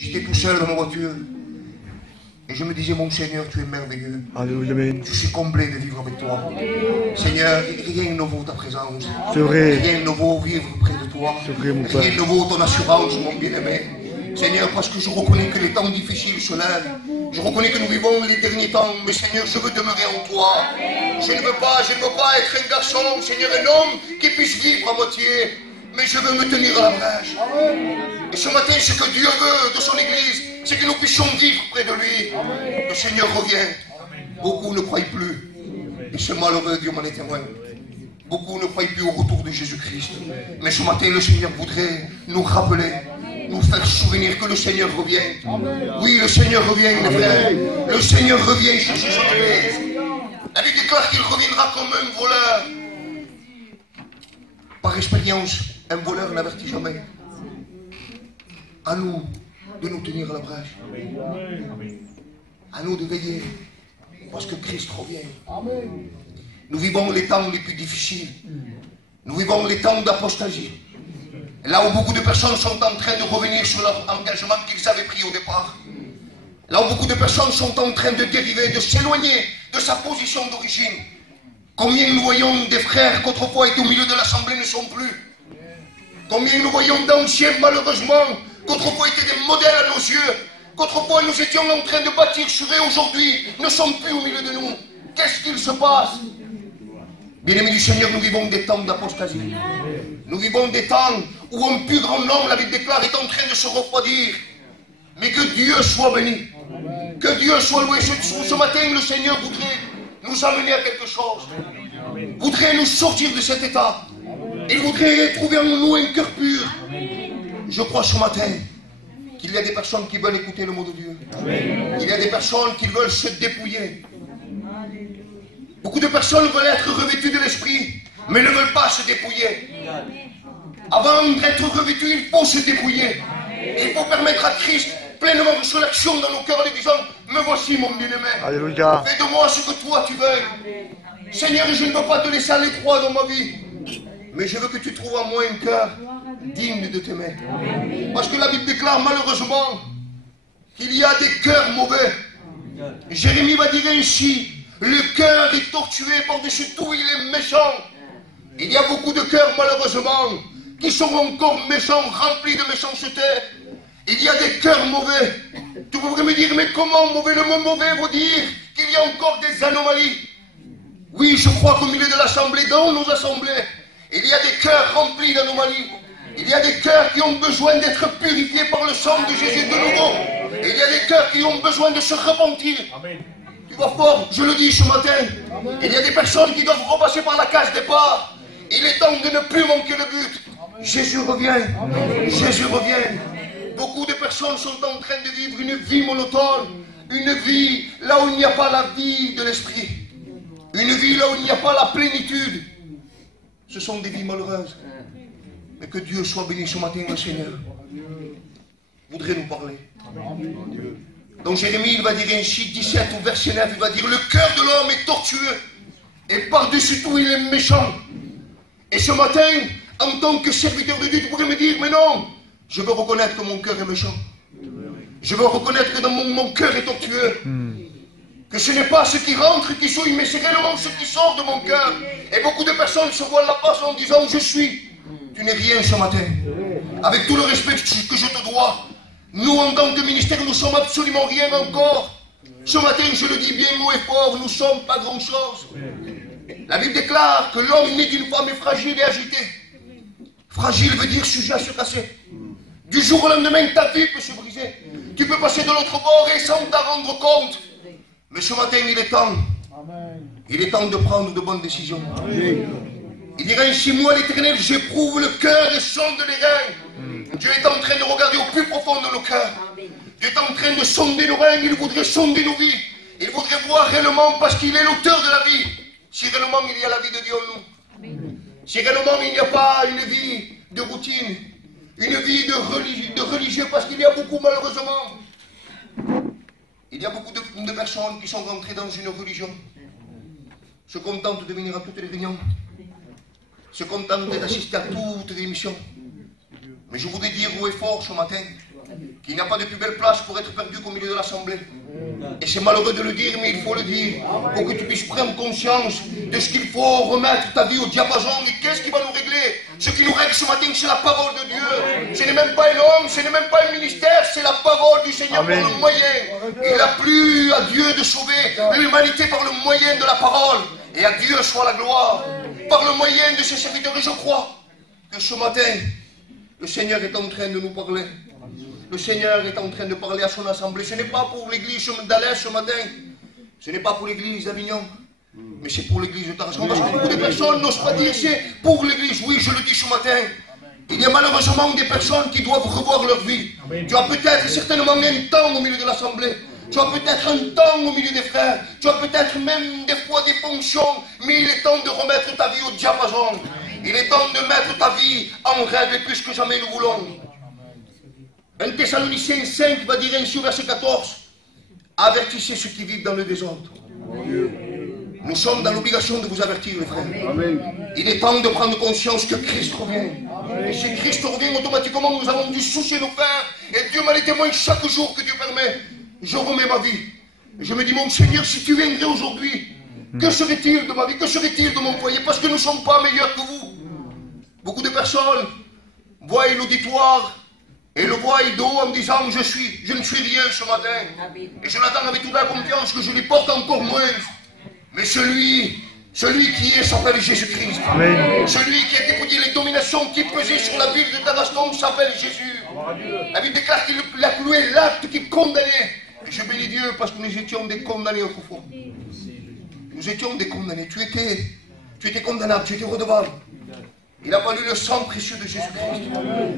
J'étais tout seul dans ma voiture. Et je me disais, mon Seigneur, tu es merveilleux. Alléluia. Je suis comblé de vivre avec toi. Seigneur, rien ne vaut ta présence. C'est vrai. Rien ne vaut vivre près de toi. C'est vrai, mon Père. Rien ne vaut ton assurance, mon bien-aimé. Seigneur, parce que je reconnais que les temps difficiles se lèvent. Je reconnais que nous vivons les derniers temps. Mais Seigneur, je veux demeurer en toi. Je ne veux pas être un garçon, Seigneur, un homme qui puisse vivre à moitié. Mais je veux me tenir à la brèche. Et ce matin, ce que Dieu veut de son Église, c'est que nous puissions vivre près de lui. Le Seigneur revient. Beaucoup ne croient plus. Et ce malheureux, Dieu m'en est témoin. Beaucoup ne croient plus au retour de Jésus-Christ. Mais ce matin, le Seigneur voudrait nous rappeler, nous faire souvenir que le Seigneur revient. Oui, le Seigneur revient, mes frères. Le Seigneur revient chercher son Église. La Bible déclare qu'il reviendra comme un voleur. Par expérience, un voleur n'avertit jamais. À nous de nous tenir à la brèche. À nous de veiller. Parce que Christ revient. Nous vivons les temps les plus difficiles. Nous vivons les temps d'apostasie. Là où beaucoup de personnes sont en train de revenir sur leur engagement qu'ils avaient pris au départ. Là où beaucoup de personnes sont en train de dériver, de s'éloigner de sa position d'origine. Combien nous voyons des frères qu'autrefois étaient au milieu de l'assemblée ne sont plus. Combien nous voyons d'anciens, malheureusement, qu'autrefois étaient des modèles à nos yeux, qu'autrefois nous étions en train de bâtir sur eux, aujourd'hui ne sont plus au milieu de nous. Qu'est-ce qu'il se passe? Bien-aimés du Seigneur, nous vivons des temps d'apostasie. Nous vivons des temps où un plus grand nombre, la Bible déclare, est en train de se refroidir. Mais que Dieu soit béni. Que Dieu soit loué. Ce matin, le Seigneur voudrait nous amener à quelque chose. Voudrait nous sortir de cet état. Il voudrait trouver en nous un cœur pur. Je crois ce matin qu'il y a des personnes qui veulent écouter le mot de Dieu. Il y a des personnes qui veulent se dépouiller. Beaucoup de personnes veulent être revêtues de l'esprit, mais ne veulent pas se dépouiller. Avant d'être revêtues, il faut se dépouiller. Il faut permettre à Christ pleinement de son action dans nos cœurs en lui disant, me voici mon bien-aimé. Alléluia. Fais de moi ce que toi tu veux. Seigneur, je ne veux pas te laisser à l'étroit dans ma vie. Mais je veux que tu trouves en moi un cœur digne de t'aimer. Parce que la Bible déclare malheureusement qu'il y a des cœurs mauvais. Jérémie va dire ainsi, le cœur est tortué par-dessus tout, il est méchant. Il y a beaucoup de cœurs malheureusement qui sont encore méchants, remplis de méchanceté. Il y a des cœurs mauvais. Tu pourrais me dire, mais comment mauvais? Le mot mauvais veut dire qu'il y a encore des anomalies. Oui, je crois qu'au milieu de l'assemblée, dans nos assemblées, il y a des cœurs remplis d'anomalies. Il y a des cœurs qui ont besoin d'être purifiés par le sang de Jésus de nouveau. Il y a des cœurs qui ont besoin de se repentir. Tu vois fort, je le dis ce matin. Il y a des personnes qui doivent repasser par la case départ. Il est temps de ne plus manquer le but. Jésus revient. Jésus revient. Beaucoup de personnes sont en train de vivre une vie monotone. Une vie là où il n'y a pas la vie de l'esprit. Une vie là où il n'y a pas la plénitude. Ce sont des vies malheureuses. Mais que Dieu soit béni ce matin, le Seigneur voudrait nous parler. Donc Jérémie, il va dire ainsi, 17 au verset 9, il va dire, le cœur de l'homme est tortueux, et par-dessus tout, il est méchant. Et ce matin, en tant que serviteur de Dieu, tu pourrais me dire, mais non, je veux reconnaître que mon cœur est méchant. Je veux reconnaître que dans mon cœur est tortueux. Que ce n'est pas ce qui rentre qui souille, mais c'est réellement ce qui sort de mon cœur. Et beaucoup de personnes se voient la face en disant, je suis. Tu n'es rien ce matin. Avec tout le respect que je te dois, nous en tant que ministère, nous sommes absolument rien encore. Ce matin, je le dis bien haut et fort, nous ne sommes pas grand-chose. La Bible déclare que l'homme né d'une femme est fragile et agité. Fragile veut dire sujet à se casser. Du jour au lendemain, ta vie peut se briser. Tu peux passer de l'autre bord et sans t'en rendre compte. Mais ce matin, il est temps. Il est temps de prendre de bonnes décisions. Il dira ainsi, moi l'Éternel, j'éprouve le cœur et sonde les reins. Dieu est en train de regarder au plus profond de nos cœurs. Dieu est en train de sonder nos reins, il voudrait sonder nos vies. Il voudrait voir réellement, parce qu'il est l'auteur de la vie, si réellement il y a la vie de Dieu en nous. Si réellement il n'y a pas une vie de routine, une vie de religieux, parce qu'il y a beaucoup malheureusement. Il y a beaucoup de personnes qui sont rentrées dans une religion, se contentent de venir à toutes les réunions, se contentent d'assister à toutes les missions. Mais je voudrais dire haut et fort ce matin qu'il n'y a pas de plus belle place pour être perdu qu'au milieu de l'assemblée. Et c'est malheureux de le dire, mais il faut le dire, pour que tu puisses prendre conscience de ce qu'il faut remettre ta vie au diapason. Et qu'est-ce qui va nous régler? Ce qui nous règle ce matin, c'est la parole de Dieu. Ce n'est même pas un homme, ce n'est même pas un ministère, c'est la parole du Seigneur. Amen. Par le moyen. Il a plu à Dieu de sauver l'humanité par le moyen de la parole. Et à Dieu soit la gloire, par le moyen de ses serviteurs. Et je crois que ce matin, le Seigneur est en train de nous parler. Le Seigneur est en train de parler à son assemblée. Ce n'est pas pour l'église d'Alès ce matin. Ce n'est pas pour l'église d'Avignon. Mais c'est pour l'église de Tarascon. Parce que beaucoup de personnes n'osent pas dire c'est pour l'église. Oui, je le dis ce matin. Il y a malheureusement des personnes qui doivent revoir leur vie. Tu as peut-être certainement un temps au milieu de l'assemblée. Tu as peut-être un temps au milieu des frères. Tu as peut-être même des fois des fonctions. Mais il est temps de remettre ta vie au diapason. Il est temps de mettre ta vie en règle. Et plus que jamais nous voulons. 1 Thessaloniciens 5 va dire ainsi au verset 14. Avertissez ceux qui vivent dans le désordre. Nous sommes dans l'obligation de vous avertir, les frères. Amen. Il est temps de prendre conscience que Christ revient. Amen. Et si Christ revient, automatiquement, nous avons dû soucier nos frères. Et Dieu m'a les témoins chaque jour que Dieu permet. Je remets ma vie. Et je me dis, mon Seigneur, si tu viendrais aujourd'hui, que serait-il de ma vie? Que serait-il de mon foyer? Parce que nous ne sommes pas meilleurs que vous. Beaucoup de personnes voient l'auditoire et le voient d'eau en disant, je ne suis rien ce matin. Et je l'attends avec toute la confiance que je lui porte encore moins. Mais celui qui est s'appelle Jésus-Christ. Celui qui a dépouillé les dominations qui pesaient sur la ville de Tarascon s'appelle Jésus. La Bible déclare qu'il a cloué l'acte qui condamnait. Et je bénis Dieu parce que nous étions des condamnés autrefois. Nous étions des condamnés. Tu étais condamnable, tu étais redevable. Il a fallu le sang précieux de Jésus-Christ.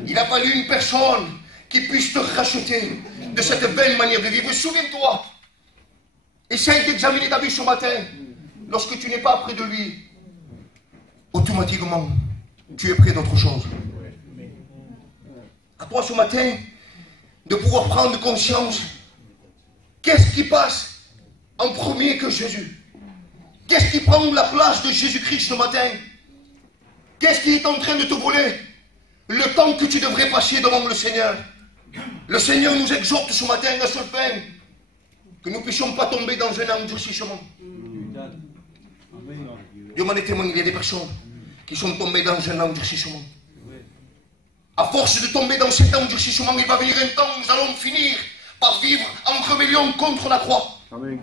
Il a fallu une personne qui puisse te racheter de cette belle manière de vivre. Souviens-toi. Essaye d'examiner ta vie ce matin. Lorsque tu n'es pas près de lui, automatiquement, tu es près d'autre chose. À toi ce matin, de pouvoir prendre conscience, qu'est-ce qui passe en premier que Jésus? Qu'est-ce qui prend la place de Jésus-Christ ce matin? Qu'est-ce qui est en train de te voler? Le temps que tu devrais passer devant le Seigneur. Le Seigneur nous exhorte ce matin à seule fin, que nous ne puissions pas tomber dans un endurcissement. Dieu m'en est témoin, il y a des personnes qui sont tombées dans un endurcissement. À force de tomber dans cet endurcissement, il va venir un temps où nous allons finir par vivre en rébellion contre la croix. Amen.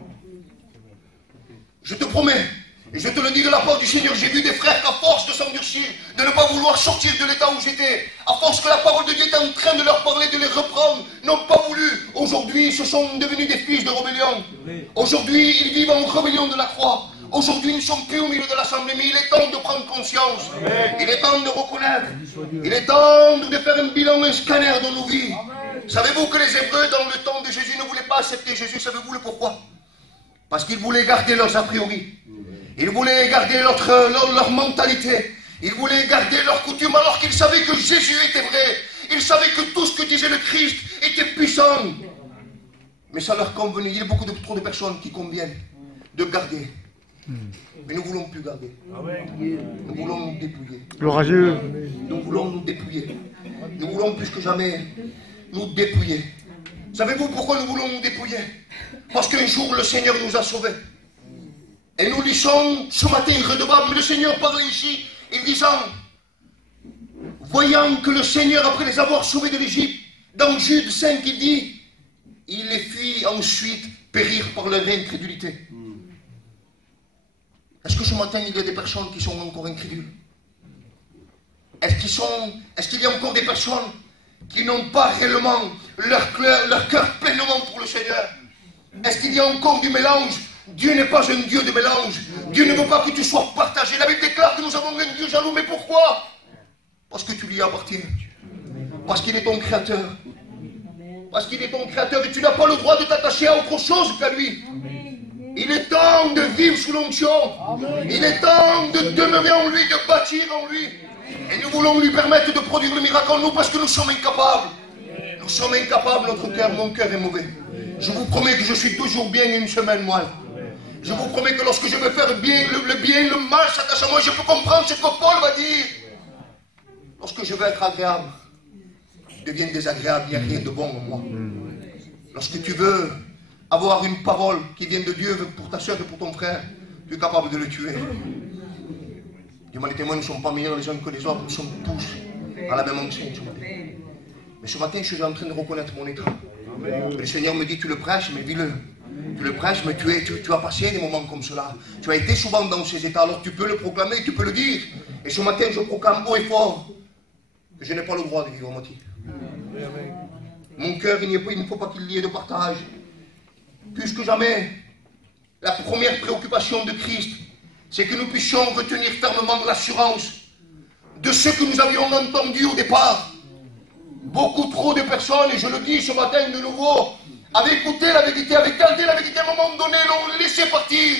Je te promets, et je te le dis de la part du Seigneur, j'ai vu des frères qu'à force de s'endurcir, de ne pas vouloir sortir de l'état où j'étais, à force que la parole de Dieu était en train de leur parler, de les reprendre, n'ont pas voulu. Aujourd'hui, ce sont devenus des fils de rébellion. Aujourd'hui, ils vivent en rébellion de la croix. Aujourd'hui, nous ne sommes plus au milieu de l'assemblée, mais il est temps de prendre conscience. Amen. Il est temps de reconnaître. Il est temps de faire un bilan, un scanner dans nos vies. Savez-vous que les Hébreux, dans le temps de Jésus, ne voulaient pas accepter Jésus? Savez-vous le pourquoi? Parce qu'ils voulaient garder leurs a priori. Ils voulaient garder leur mentalité. Ils voulaient garder leurs coutumes alors qu'ils savaient que Jésus était vrai. Ils savaient que tout ce que disait le Christ était puissant. Mais ça leur convenait. Il y a beaucoup trop de personnes qui conviennent de garder. Mais nous ne voulons plus garder. Nous voulons nous dépouiller. L'orageux. Nous voulons nous dépouiller. Nous voulons plus que jamais nous dépouiller. Savez-vous pourquoi nous voulons nous dépouiller? Parce qu'un jour le Seigneur nous a sauvés. Et nous lisons ce matin redevable. Le Seigneur parle ici, il disant, voyant que le Seigneur, après les avoir sauvés de l'Égypte, dans Jude 5, il dit, il les fit ensuite périr par leur incrédulité. Est-ce que ce matin, il y a des personnes qui sont encore incrédules? Est-ce qu'il y a encore des personnes qui n'ont pas réellement leur cœur pleinement pour le Seigneur? Est-ce qu'il y a encore du mélange? Dieu n'est pas un Dieu de mélange. Dieu ne veut pas que tu sois partagé. La Bible déclare que nous avons un Dieu jaloux. Mais pourquoi? Parce que tu lui appartiens. Parce qu'il est ton créateur. Parce qu'il est ton créateur et tu n'as pas le droit de t'attacher à autre chose qu'à lui. Il est temps de vivre sous l'onction. Il est temps de demeurer en lui, de bâtir en lui. Et nous voulons lui permettre de produire le miracle en nous parce que nous sommes incapables. Nous sommes incapables, mon cœur est mauvais. Je vous promets que je suis toujours bien une semaine moelle. Je vous promets que lorsque je veux faire bien, le mal s'attache à moi. Je peux comprendre ce que Paul va dire. Lorsque je veux être agréable, devienne désagréable, il n'y a rien de bon en moi. Lorsque tu veux avoir une parole qui vient de Dieu pour ta soeur et pour ton frère, tu es capable de le tuer. Dieu les témoins ne sont pas meilleurs les uns que les autres, nous sommes tous à la même enseigne ce matin. Mais ce matin, je suis en train de reconnaître mon état. Le Seigneur me dit, tu le prêches, mais vis-le. Tu le prêches, mais tu as passé des moments comme cela. Tu as été souvent dans ces états, alors tu peux le proclamer, tu peux le dire. Et ce matin, je proclame haut et fort que je n'ai pas le droit de vivre à moitié. Mon cœur, il ne faut pas qu'il y ait de partage. Plus que jamais, la première préoccupation de Christ, c'est que nous puissions retenir fermement l'assurance de ce que nous avions entendu au départ. Beaucoup trop de personnes, et je le dis ce matin de nouveau, avaient écouté la vérité, avaient gardé la vérité à un moment donné, l'ont laissé partir.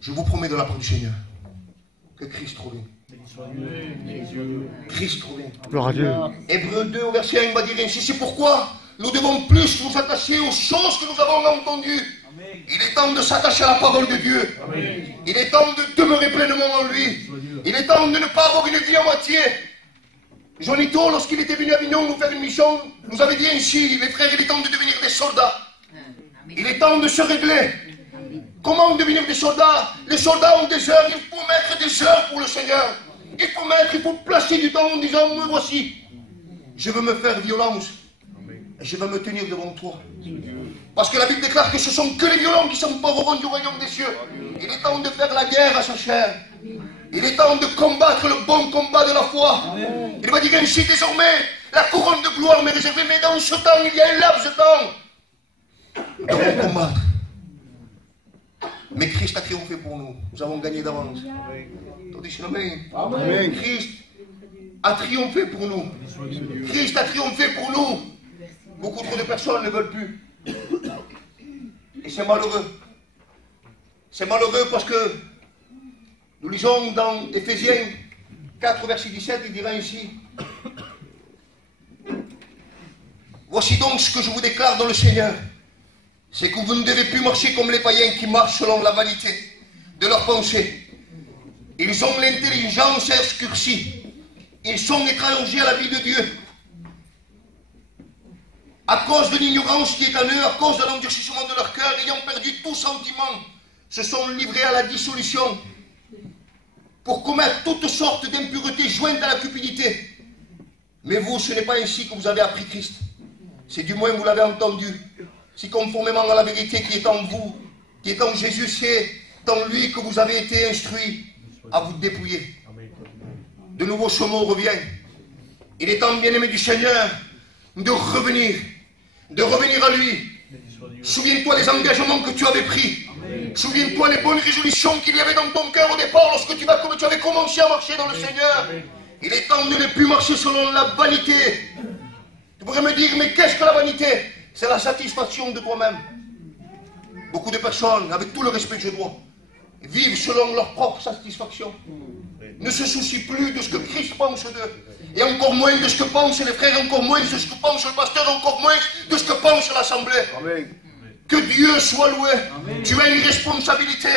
Je vous promets de la part du Seigneur que Christ revient. Christ revient. Gloire à Dieu. Hébreux 2 au verset 1 va dire ainsi, c'est pourquoi nous devons plus nous attacher aux choses que nous avons entendues. Il est temps de s'attacher à la parole de Dieu. Il est temps de demeurer pleinement en lui. Il est temps de ne pas avoir une vie à moitié. Jonito, lorsqu'il était venu à Avignon nous faire une mission, nous avait dit ainsi, les frères, il est temps de devenir des soldats. Il est temps de se régler. Comment devenir des soldats? Les soldats ont des heures, il faut mettre des heures pour le Seigneur. Il faut placer du temps en disant, me voici. Je veux me faire violence. Et je vais me tenir devant toi. Parce que la Bible déclare que ce sont que les violents qui s'empareront du royaume des cieux. Il est temps de faire la guerre à sa chair. Il est temps de combattre le bon combat de la foi. Il va dire ainsi désormais, la couronne de gloire m'est réservée, mais dans ce temps, il y a un laps de temps. Nous devons combattre. Mais Christ a triomphé pour nous. Nous avons gagné d'avance. Amen. Christ a triomphé pour nous. Christ a triomphé pour nous. Beaucoup trop de personnes ne veulent plus. Et c'est malheureux. C'est malheureux parce que nous lisons dans Éphésiens 4, verset 17, il dira ainsi. Voici donc ce que je vous déclare dans le Seigneur. C'est que vous ne devez plus marcher comme les païens qui marchent selon la vanité de leurs pensées. Ils ont l'intelligence obscurcie. Ils sont étrangers à la vie de Dieu. À cause de l'ignorance qui est en eux, à cause de l'endurcissement de leur cœur, ayant perdu tout sentiment, se sont livrés à la dissolution pour commettre toutes sortes d'impuretés jointes à la cupidité. Mais vous, ce n'est pas ainsi que vous avez appris Christ. C'est du moins vous l'avez entendu. Si conformément à la vérité qui est en vous, qui est en Jésus, c'est dans lui que vous avez été instruits à vous dépouiller. De nouveau, ce mot revient. Il est temps, bien-aimé du Seigneur, de revenir à lui. Souviens-toi des engagements que tu avais pris. Souviens-toi des bonnes résolutions qu'il y avait dans ton cœur au départ lorsque tu avais commencé à marcher dans le Seigneur. Il est temps de ne plus marcher selon la vanité. Tu pourrais me dire, mais qu'est-ce que la vanité? C'est la satisfaction de toi-même. Beaucoup de personnes, avec tout le respect que je dois, vivent selon leur propre satisfaction. Ne se soucient plus de ce que Christ pense d'eux. Et encore moins de ce que pensent les frères, encore moins de ce que pense le pasteur, encore moins de ce que pense l'Assemblée. Que Dieu soit loué. Amen. Tu as une responsabilité.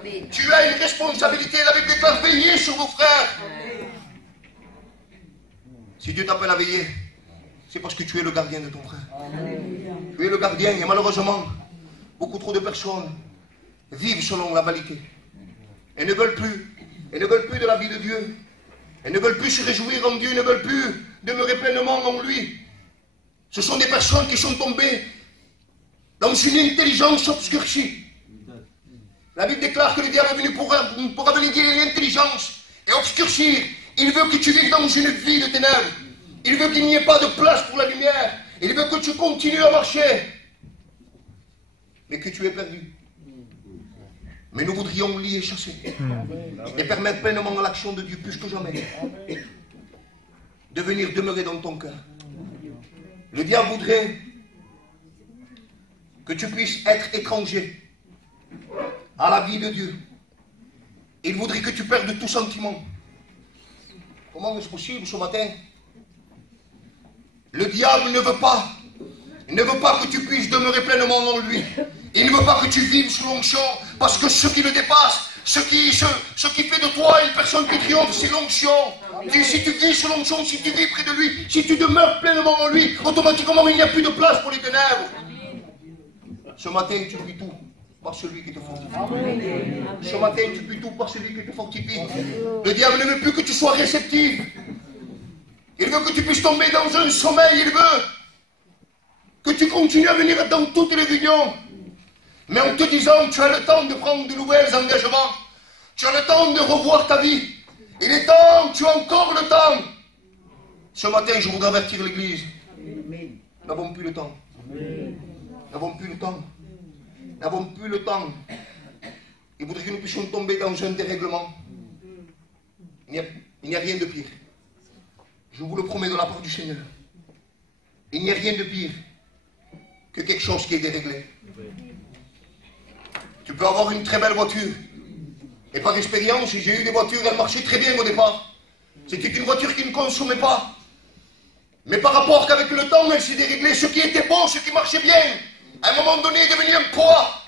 Amen. Tu as une responsabilité. La Bible déclare veiller sur vos frères. Amen. Si Dieu t'appelle à veiller, c'est parce que tu es le gardien de ton frère. Amen. Tu es le gardien. Et malheureusement, beaucoup trop de personnes vivent selon la vanité. Elles ne veulent plus. Elles ne veulent plus de la vie de Dieu. Elles ne veulent plus se réjouir en Dieu. Elles ne veulent plus demeurer pleinement en lui. Ce sont des personnes qui sont tombées dans une intelligence obscurcie. La Bible déclare que le diable est venu pour avenir l'intelligence et obscurcir. Il veut que tu vives dans une vie de ténèbres. Il veut qu'il n'y ait pas de place pour la lumière. Il veut que tu continues à marcher, mais que tu es perdu. Mais nous voudrions l'y chasser et permettre pleinement à l'action de Dieu plus que jamais de venir demeurer dans ton cœur. Le diable voudrait que tu puisses être étranger à la vie de Dieu. Il voudrait que tu perdes tout sentiment. Comment est-ce possible ce matin? Le diable ne veut pas. Il ne veut pas que tu puisses demeurer pleinement en lui. Il ne veut pas que tu vives sous l'onction, parce que ce qui le dépasse, ce qui fait de toi une personne qui triomphe, c'est l'onction. Si tu vis selon son, si tu vis près de lui, si tu demeures pleinement en lui, automatiquement il n'y a plus de place pour les ténèbres. Ce matin, tu puis tout par celui qui te fortifie. Ce matin, tu puis tout par celui qui te fortifie. Le diable ne veut plus que tu sois réceptif. Il veut que tu puisses tomber dans un sommeil. Il veut que tu continues à venir dans toutes les réunions. Mais en te disant, tu as le temps de prendre de nouveaux engagements. Tu as le temps de revoir ta vie. Il est temps, tu as encore le temps. Ce matin, je voudrais avertir l'Église. Nous n'avons plus le temps. Nous n'avons plus le temps. Nous n'avons plus le temps. Il voudrait que nous puissions tomber dans un dérèglement. Il n'y a rien de pire. Je vous le promets de la part du Seigneur. Il n'y a rien de pire que quelque chose qui est déréglé. Tu peux avoir une très belle voiture. Et par expérience, j'ai eu des voitures, elles marchaient très bien au départ. C'était une voiture qui ne consommait pas. Mais par rapport qu'avec le temps, elle s'est déréglée. Ce qui était bon, ce qui marchait bien, à un moment donné, est devenu un poids.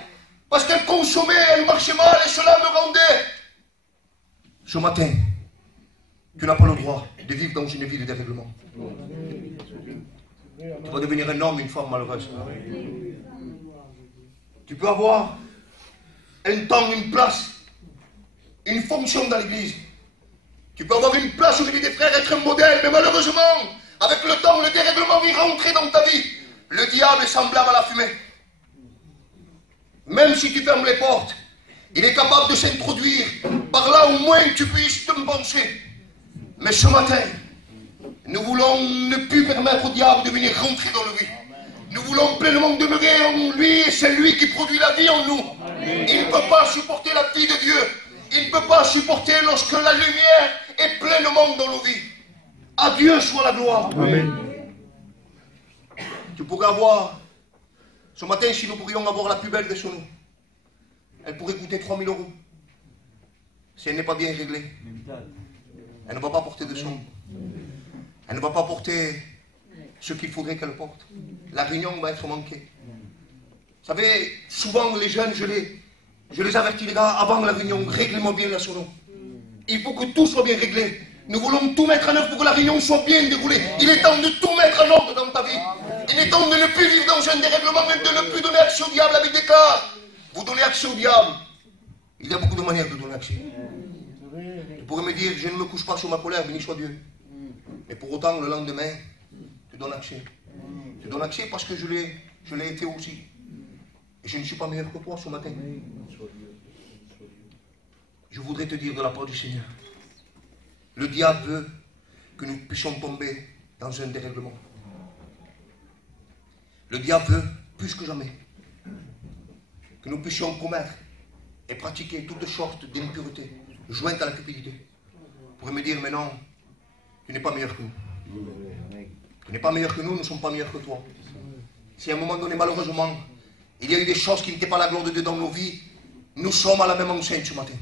Parce qu'elle consommait, elle marchait mal, et cela me rendait. Ce matin, tu n'as pas le droit de vivre dans une vie de dérèglement. Tu vas devenir un homme, une femme malheureuse. Tu peux avoir un temps, une place, une fonction dans l'église. Tu peux avoir une place au milieu des frères, être un modèle, mais malheureusement, avec le temps, le dérèglement vient rentrer dans ta vie. Le diable est semblable à la fumée. Même si tu fermes les portes, il est capable de s'introduire par là au moins tu puisses te pencher. Mais ce matin, nous voulons ne plus permettre au diable de venir rentrer dans le vie. Nous voulons pleinement demeurer en lui et c'est lui qui produit la vie en nous. Il ne peut pas supporter la vie de Dieu. Il ne peut pas supporter lorsque la lumière est pleinement dans nos vies. À Dieu soit la gloire. Amen. Tu pourrais avoir, ce matin, si nous pourrions avoir la plus belle des sonos, elle pourrait coûter 3 000 €. Si elle n'est pas bien réglée, elle ne va pas porter de son. Elle ne va pas porter ce qu'il faudrait qu'elle porte. La réunion va être manquée. Vous savez, souvent les jeunes, je les avertis, les gars, avant la réunion, réglez-moi bien la sono. Il faut que tout soit bien réglé. Nous voulons tout mettre en œuvre pour que la réunion soit bien déroulée. Il est temps de tout mettre en ordre dans ta vie. Il est temps de ne plus vivre dans un dérèglement, mais de ne plus donner accès au diable. La Bible déclare, vous donnez accès au diable. Il y a beaucoup de manières de donner accès. Tu pourrais me dire, je ne me couche pas sur ma colère, béni soit Dieu. Mais pour autant, le lendemain, tu donnes accès. Tu donnes accès parce que je l'ai été aussi. Et je ne suis pas meilleur que toi ce matin. Je voudrais te dire de la part du Seigneur, le diable veut que nous puissions tomber dans un dérèglement. Le diable veut, plus que jamais, que nous puissions commettre et pratiquer toutes sortes d'impuretés, jointes à la cupidité. Vous pourrez me dire, mais non, tu n'es pas meilleur que nous. Tu n'es pas meilleur que nous, nous ne sommes pas meilleurs que toi. Si à un moment donné, malheureusement, il y a eu des choses qui n'étaient pas la gloire de Dieu dans nos vies, nous sommes à la même enseigne ce matin.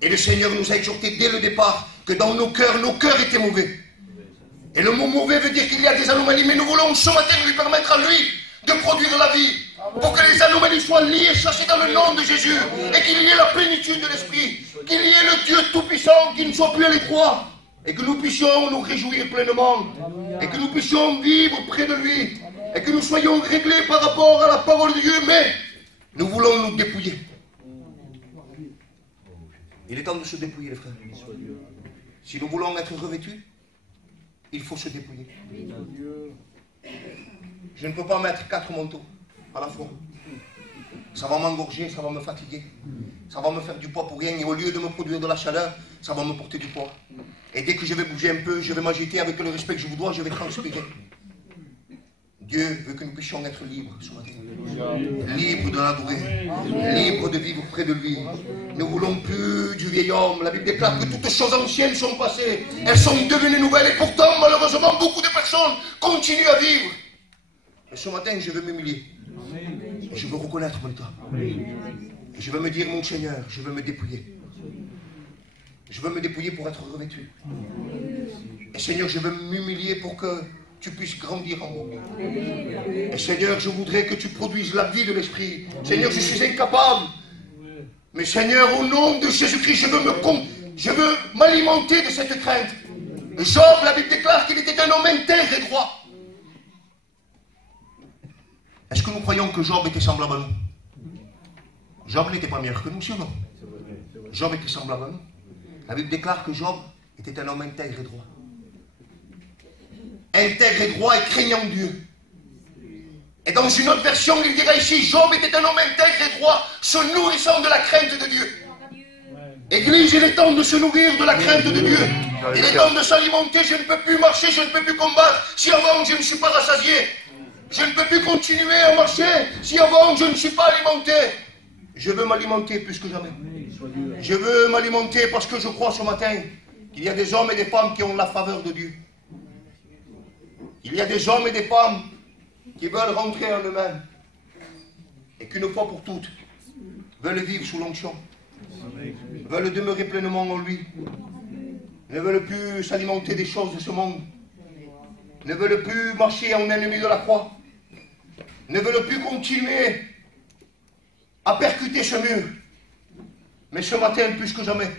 Et le Seigneur nous a exhortés dès le départ que dans nos cœurs étaient mauvais. Et le mot mauvais veut dire qu'il y a des anomalies, mais nous voulons ce matin lui permettre à lui de produire la vie. Pour que les anomalies soient liées, chassées dans le nom de Jésus. Et qu'il y ait la plénitude de l'Esprit. Qu'il y ait le Dieu Tout-Puissant qui ne soit plus à l'étroit. Et que nous puissions nous réjouir pleinement. Et que nous puissions vivre près de lui. Et que nous soyons réglés par rapport à la parole de Dieu. Mais nous voulons nous dépouiller. Il est temps de se dépouiller, les frères. Si nous voulons être revêtus, il faut se dépouiller. Je ne peux pas mettre 4 manteaux à la fois. Ça va m'engorger, ça va me fatiguer. Ça va me faire du poids pour rien. Et au lieu de me produire de la chaleur, ça va me porter du poids. Et dès que je vais bouger un peu, je vais m'agiter avec le respect que je vous dois, je vais transpirer. Dieu veut que nous puissions être libres ce matin. Libres de l'adorer. Libres de vivre près de lui. Nous ne voulons plus du vieil homme. La Bible déclare que toutes choses anciennes sont passées. Elles sont devenues nouvelles. Et pourtant, malheureusement, beaucoup de personnes continuent à vivre. Et ce matin, je veux m'humilier. Et je veux reconnaître mon état. Et je veux me dire, mon Seigneur, je veux me dépouiller. Je veux me dépouiller pour être revêtu. Et Seigneur, je veux m'humilier pour que tu puisses grandir en moi. Et Seigneur, je voudrais que tu produises la vie de l'Esprit. Seigneur, je suis incapable. Mais Seigneur, au nom de Jésus-Christ, je veux Je veux m'alimenter de cette crainte. Job, la Bible déclare qu'il était un homme intègre et droit. Est-ce que nous croyons que Job était semblable à nous? Job n'était pas meilleur que nous, si ou non? Job était semblable à nous. La Bible déclare que Job était un homme intègre et droit. Intègre et droit et craignant Dieu. Et dans une autre version, il dira ici, Job était un homme intègre et droit, se nourrissant de la crainte de Dieu. Église, il est temps de se nourrir de la crainte de Dieu. Il est temps de s'alimenter. Je ne peux plus marcher, je ne peux plus combattre si avant je ne suis pas rassasié. Je ne peux plus continuer à marcher si avant je ne suis pas alimenté. Je veux m'alimenter plus que jamais. Je veux m'alimenter parce que je crois ce matin qu'il y a des hommes et des femmes qui ont la faveur de Dieu. Il y a des hommes et des femmes qui veulent rentrer en eux-mêmes et qu'une fois pour toutes veulent vivre sous l'onction, veulent demeurer pleinement en lui, ne veulent plus s'alimenter des choses de ce monde, ne veulent plus marcher en ennemi de la croix, ne veulent plus continuer à percuter ce mur. Mais ce matin, plus que jamais,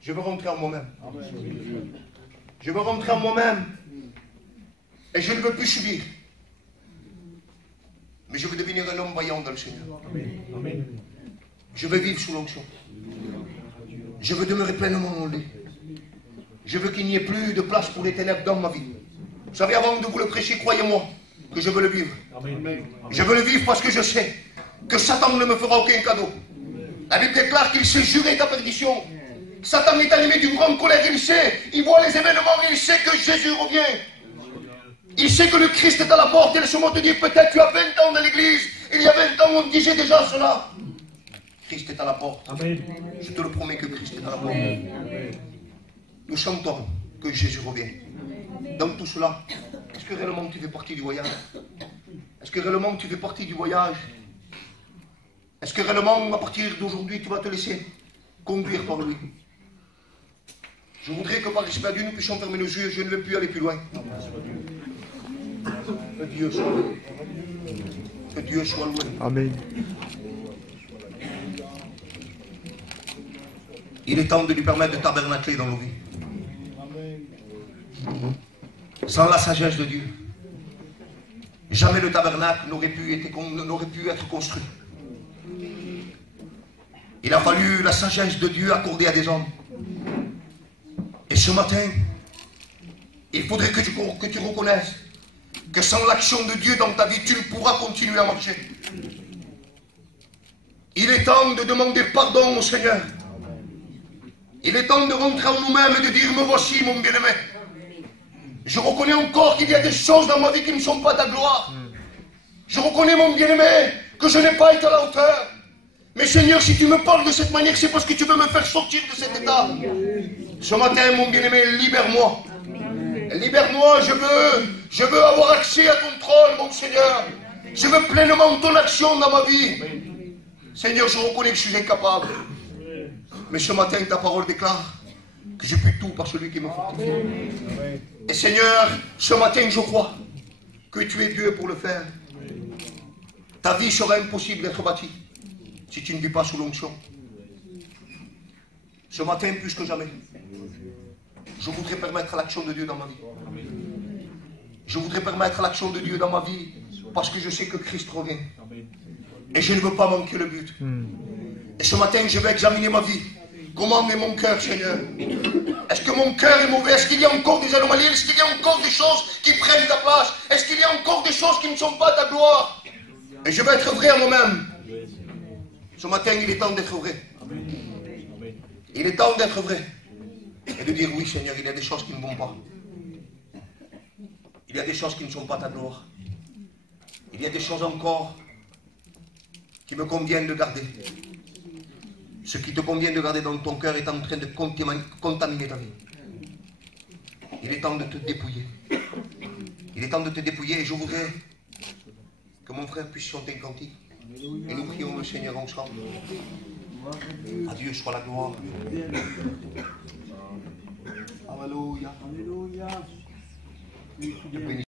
je veux rentrer en moi-même. Je veux rentrer en moi-même et je ne veux plus subir. Mais je veux devenir un homme vaillant dans le Seigneur. Je veux vivre sous l'onction. Je veux demeurer pleinement en lui. Je veux qu'il n'y ait plus de place pour les ténèbres dans ma vie. Vous savez, avant de vous le prêcher, croyez-moi que je veux le vivre. Je veux le vivre parce que je sais que Satan ne me fera aucun cadeau. La Bible déclare qu'il s'est juré ta perdition. Satan est animé d'une grande colère, il sait, il voit les événements, il sait que Jésus revient. Il sait que le Christ est à la porte. Et laisse-moi te dire, peut-être tu as 20 ans dans l'église. Il y a 20 ans, on disait déjà cela. Christ est à la porte. Amen. Je te le promets que Christ est à la porte. Amen. Nous chantons que Jésus revient. Dans tout cela, est-ce que réellement tu fais partie du voyage? Est-ce que réellement tu fais partie du voyage? Est-ce que réellement, à partir d'aujourd'hui, tu vas te laisser conduire par lui? Je voudrais que par respect à Dieu, nous puissions fermer nos yeux. Je ne vais plus aller plus loin. Que Dieu soit loué. Que Dieu soit loué. Amen. Il est temps de lui permettre de tabernacler dans nos vies. Sans la sagesse de Dieu, jamais le tabernacle n'aurait pu être construit. Il a fallu la sagesse de Dieu accordée à des hommes. Et ce matin, il faudrait que tu reconnaisses que sans l'action de Dieu dans ta vie, tu ne pourras continuer à marcher. Il est temps de demander pardon au Seigneur. Il est temps de rentrer en nous-mêmes et de dire, me voici mon bien-aimé. Je reconnais encore qu'il y a des choses dans ma vie qui ne sont pas ta gloire. Je reconnais, mon bien-aimé, que je n'ai pas été à la hauteur. Mais Seigneur, si tu me parles de cette manière, c'est parce que tu veux me faire sortir de cet état. Ce matin, mon bien-aimé, libère-moi. Libère-moi, je veux avoir accès à ton trône, mon Seigneur. Je veux pleinement ton action dans ma vie. Seigneur, je reconnais que je suis incapable. Mais ce matin, ta parole déclare que je puis tout par celui qui me fortifie. Et Seigneur, ce matin, je crois que tu es Dieu pour le faire. Ta vie sera impossible d'être bâtie si tu ne vis pas sous l'onction. Ce matin, plus que jamais, je voudrais permettre l'action de Dieu dans ma vie. Je voudrais permettre l'action de Dieu dans ma vie parce que je sais que Christ revient. Et je ne veux pas manquer le but. Et ce matin, je vais examiner ma vie. Comment est mon cœur, Seigneur? Est-ce que mon cœur est mauvais? Est-ce qu'il y a encore des anomalies? Est-ce qu'il y a encore des choses qui prennent ta place? Est-ce qu'il y a encore des choses qui ne sont pas ta gloire? Et je vais être vrai à moi-même. Ce matin, il est temps d'être vrai. Il est temps d'être vrai. Et de dire, oui, Seigneur, il y a des choses qui ne vont pas. Il y a des choses qui ne sont pas ta gloire. Il y a des choses encore qui me conviennent de garder. Ce qui te convient de garder dans ton cœur est en train de contaminer ta vie. Il est temps de te dépouiller. Il est temps de te dépouiller et je voudrais que mon frère puisse chanter un cantique. Et nous prions le Seigneur ensemble. À Dieu soit la gloire. Alléluia. Alléluia.